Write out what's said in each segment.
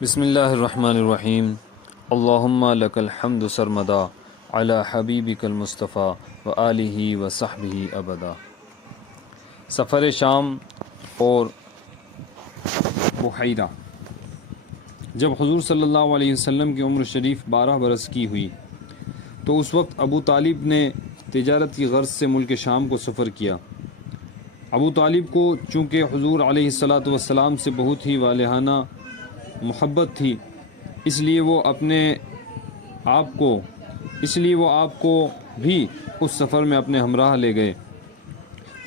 بسم اللہ الرحمن الرحیم اللہم لک الحمد سرمدا علی حبیبک المصطفیٰ و آلہ و صحبہ ابدا۔ سفر شام اور بحیرہ۔ جب حضور صلی اللہ علیہ وسلم کی عمر شریف 12 برس کی ہوئی تو اس وقت ابو طالب نے تجارت کی غرض سے ملک شام کو سفر کیا۔ ابو طالب کو چونکہ حضور علیہ الصلاۃ والسلام سے بہت ہی والہانہ محبت تھی، اس لیے وہ آپ کو بھی اس سفر میں اپنے ہمراہ لے گئے۔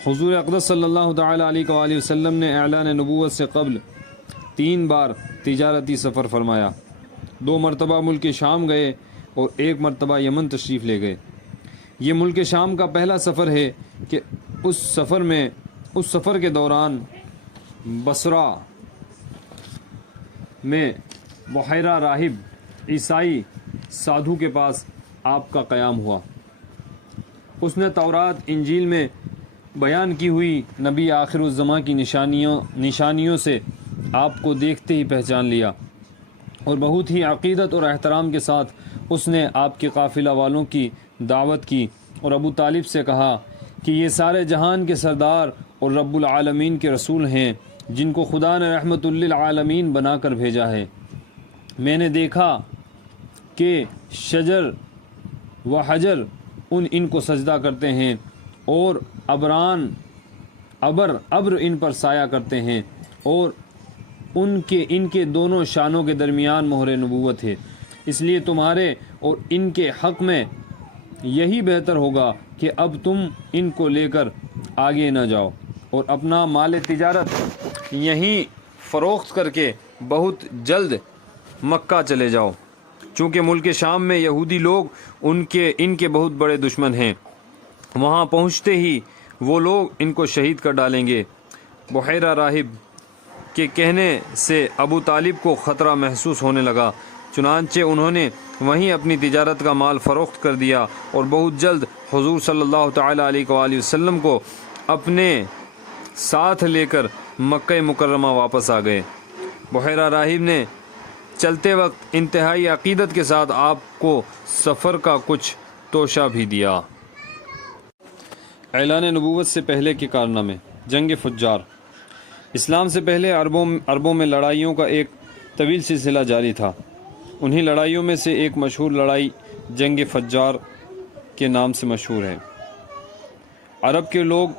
حضور اقدس صلی اللہ تعالی علیہ وآلہ وسلم نے اعلان نبوت سے قبل 3 بار تجارتی سفر فرمایا۔ 2 مرتبہ ملک شام گئے اور 1 مرتبہ یمن تشریف لے گئے۔ یہ ملک شام کا پہلا سفر ہے کہ اس سفر کے دوران بصرہ میں بحیرہ راہب عیسائی سادھو کے پاس آپ کا قیام ہوا۔ اس نے تورات انجیل میں بیان کی ہوئی نبی آخر الزماں کی نشانیوں سے آپ کو دیکھتے ہی پہچان لیا اور بہت ہی عقیدت اور احترام کے ساتھ اس نے آپ کے قافلہ والوں کی دعوت کی اور ابو طالب سے کہا کہ یہ سارے جہان کے سردار اور رب العالمین کے رسول ہیں جن کو خدا نے رحمت للعالمین بنا کر بھیجا ہے۔ میں نے دیکھا کہ شجر و حجر ان کو سجدہ کرتے ہیں اور ابر ان پر سایہ کرتے ہیں اور ان کے دونوں شانوں کے درمیان مہر نبوت ہے، اس لیے تمہارے اور ان کے حق میں یہی بہتر ہوگا کہ اب تم ان کو لے کر آگے نہ جاؤ اور اپنا مال تجارت یہیں فروخت کر کے بہت جلد مکہ چلے جاؤ، چونکہ ملک شام میں یہودی لوگ ان کے بہت بڑے دشمن ہیں۔ وہاں پہنچتے ہی وہ لوگ ان کو شہید کر ڈالیں گے۔ بحیرہ راہب کے کہنے سے ابو طالب کو خطرہ محسوس ہونے لگا، چنانچہ انہوں نے وہیں اپنی تجارت کا مال فروخت کر دیا اور بہت جلد حضور صلی اللہ تعالی علیہ وآلہ وسلم کو اپنے ساتھ لے کر مکہ مکرمہ واپس آ گئے۔ بحیرہ راہب نے چلتے وقت انتہائی عقیدت کے ساتھ آپ کو سفر کا کچھ توشہ بھی دیا۔ اعلان نبوت سے پہلے کے کارنامے۔ جنگ فجار۔ اسلام سے پہلے عربوں میں لڑائیوں کا ایک طویل سلسلہ جاری تھا۔ انہی لڑائیوں میں سے ایک مشہور لڑائی جنگ فجار کے نام سے مشہور ہے۔ عرب کے لوگ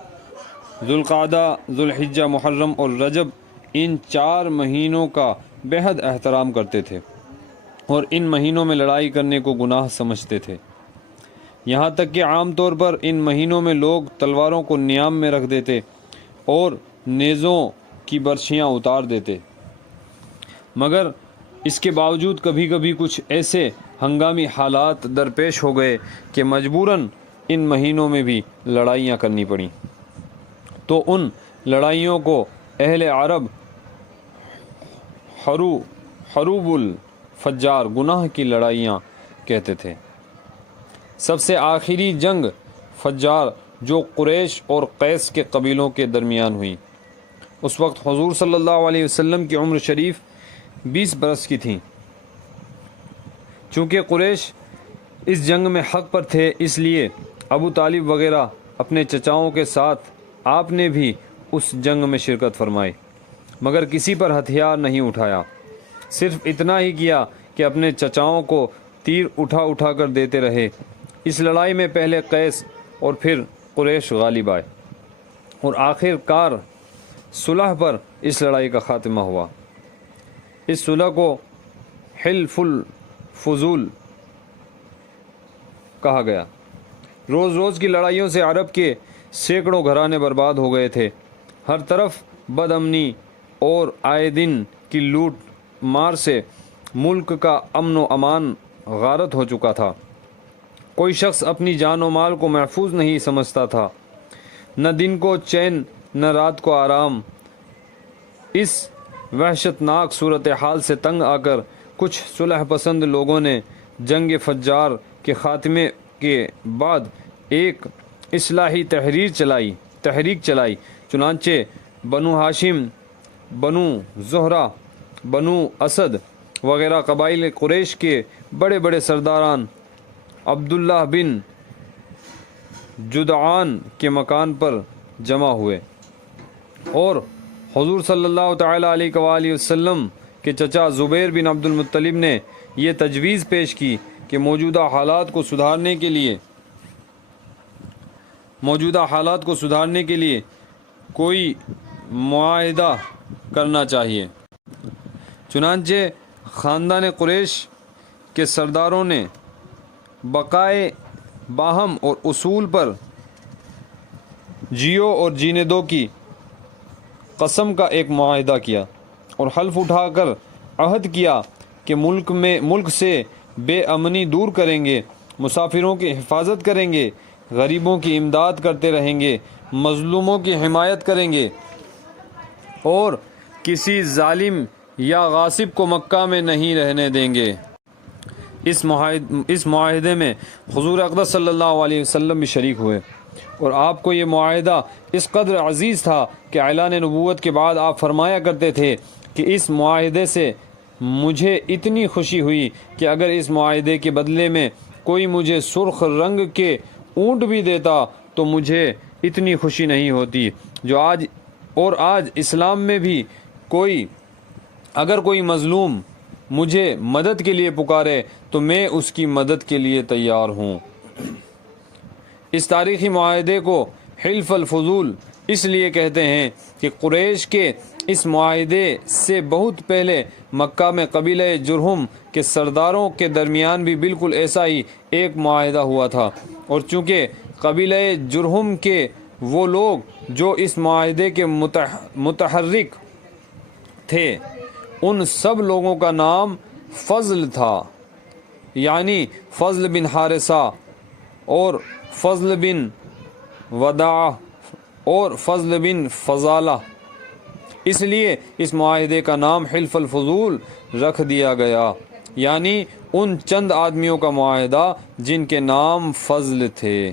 ذوالقعدہ، ذوالحجہ، محرم اور رجب ان 4 مہینوں کا بہت احترام کرتے تھے اور ان مہینوں میں لڑائی کرنے کو گناہ سمجھتے تھے، یہاں تک کہ عام طور پر ان مہینوں میں لوگ تلواروں کو نیام میں رکھ دیتے اور نیزوں کی برچھیاں اتار دیتے۔ مگر اس کے باوجود کبھی کبھی کچھ ایسے ہنگامی حالات درپیش ہو گئے کہ مجبوراً ان مہینوں میں بھی لڑائیاں کرنی پڑیں، تو ان لڑائیوں کو اہل عرب حروب الفجار، گناہ کی لڑائیاں کہتے تھے۔ سب سے آخری جنگ فجار جو قریش اور قیس کے قبیلوں کے درمیان ہوئی، اس وقت حضور صلی اللہ علیہ وسلم کی عمر شریف 20 برس کی تھی۔ چونکہ قریش اس جنگ میں حق پر تھے، اس لیے ابو طالب وغیرہ اپنے چچاؤں کے ساتھ آپ نے بھی اس جنگ میں شرکت فرمائی، مگر کسی پر ہتھیار نہیں اٹھایا، صرف اتنا ہی کیا کہ اپنے چچاؤں کو تیر اٹھا کر دیتے رہے۔ اس لڑائی میں پہلے قیس اور پھر قریش غالب آئے اور آخر کار صلح پر اس لڑائی کا خاتمہ ہوا۔ اس صلح کو حلف الفضول کہا گیا۔ روز کی لڑائیوں سے عرب کے سینکڑوں گھرانے برباد ہو گئے تھے، ہر طرف بد امنی اور آئے دن کی لوٹ مار سے ملک کا امن و امان غارت ہو چکا تھا۔ کوئی شخص اپنی جان و مال کو محفوظ نہیں سمجھتا تھا، نہ دن کو چین نہ رات کو آرام۔ اس وحشتناک صورتحال سے تنگ آ کر کچھ صلح پسند لوگوں نے جنگ فجار کے خاتمے کے بعد ایک اصلاحی تحریک چلائی، چنانچہ بنو ہاشم، بنو زہرہ، بنو اسد وغیرہ قبائل قریش کے بڑے بڑے سرداران عبداللہ بن جدعان کے مکان پر جمع ہوئے اور حضور صلی اللہ تعالیٰ علیہ وآلہ وسلم کے چچا زبیر بن عبد المطلب نے یہ تجویز پیش کی کہ موجودہ حالات کو سدھارنے کے لیے کوئی معاہدہ کرنا چاہیے۔ چنانچہ خاندان قریش کے سرداروں نے بقائے باہم اور اصول پر جیو اور جینے دو کی قسم کا ایک معاہدہ کیا اور حلف اٹھا کر عہد کیا کہ ملک سے بے امنی دور کریں گے، مسافروں کی حفاظت کریں گے، غریبوں کی امداد کرتے رہیں گے، مظلوموں کی حمایت کریں گے اور کسی ظالم یا غاصب کو مکہ میں نہیں رہنے دیں گے۔ اس معاہدے میں حضور اقدس صلی اللہ علیہ وسلم بھی شریک ہوئے اور آپ کو یہ معاہدہ اس قدر عزیز تھا کہ اعلان نبوت کے بعد آپ فرمایا کرتے تھے کہ اس معاہدے سے مجھے اتنی خوشی ہوئی کہ اگر اس معاہدے کے بدلے میں کوئی مجھے سرخ رنگ کے اونٹ بھی دیتا تو مجھے اتنی خوشی نہیں ہوتی۔ آج اسلام میں بھی اگر کوئی مظلوم مجھے مدد کے لیے پکارے تو میں اس کی مدد کے لیے تیار ہوں۔ اس تاریخی معاہدے کو حلف الفضول اس لیے کہتے ہیں کہ قریش کے اس معاہدے سے بہت پہلے مکہ میں قبیلہ جرہم کے سرداروں کے درمیان بھی بالکل ایسا ہی ایک معاہدہ ہوا تھا، اور چونکہ قبیلہ جرہم کے وہ لوگ جو اس معاہدے کے متحرک تھے ان سب لوگوں کا نام فضل تھا، یعنی فضل بن حارثہ اور فضل بن وداع اور فضل بن فضالہ، اس لیے اس معاہدے کا نام حلف الفضول رکھ دیا گیا، یعنی ان چند آدمیوں کا معاہدہ جن کے نام فضل تھے۔